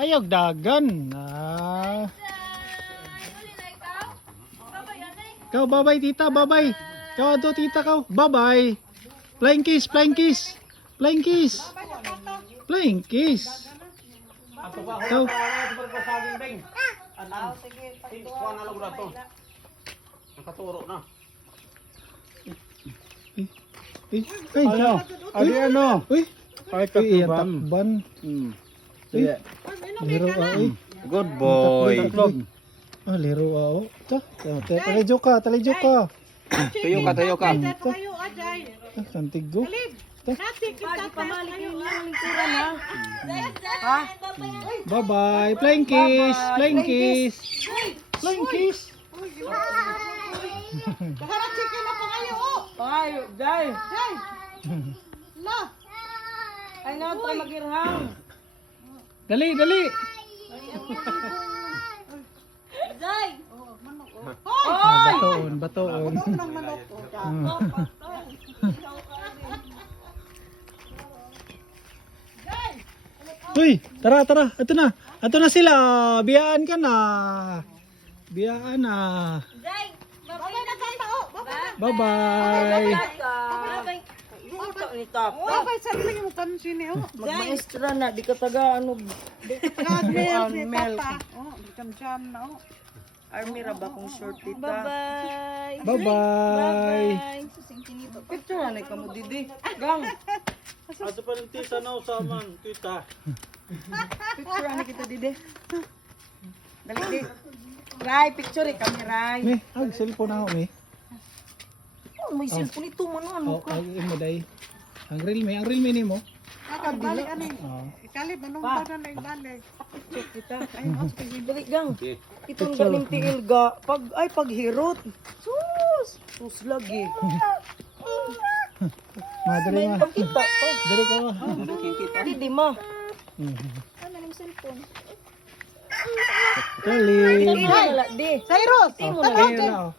Ayog dagan. Ah. Kau bye-bye tita, bye-bye. Kau ato tita kau. Bye-bye. Flying kiss, flying kiss. Flying kiss. Flying kiss. Kau. Nakaturo na. Ay, Ano? Adi ano? Uy. Ay, Uy, takban. takban. Sige. Liro ay. Good boy. Taklog. Ah, liro ah. Ta. Talijo ka, talijo ka. Tuyo ka, tuyo ka. Ah, kantigo. Bye-bye. Flying kiss. Flying kiss. Flying kiss. Payo, Jai. Ay na tayo magirhang. Dali, dali. Ah, batoon, batoon. Uy, tara, tara. Ito na. Ito na sila. Biyaan ka na. Biyaan na. Bye-bye. Magmaestra na, di ka taga ano. Army ra ba kung short tita? Bye-bye. Bye-bye. Picture na ka mo didi. Gang. Ato pa ng tita na usaman, tita. Picture na kita didi. Dali di. Ray, picture kami Ray. Me, ag cellphone ako, me. Oh, may cellphone ito man ano Oh, ka. ag mo day. Ang real me nimo. Balik ani. Oh. Check kita. Ay, dali gang. Itong galing tiil ga pag paghirot. Sus lagi. Madali May ma. pagkita pa. Dali ka ma. Didi ma. Dali. Ila di. Oh, ayun na, oh.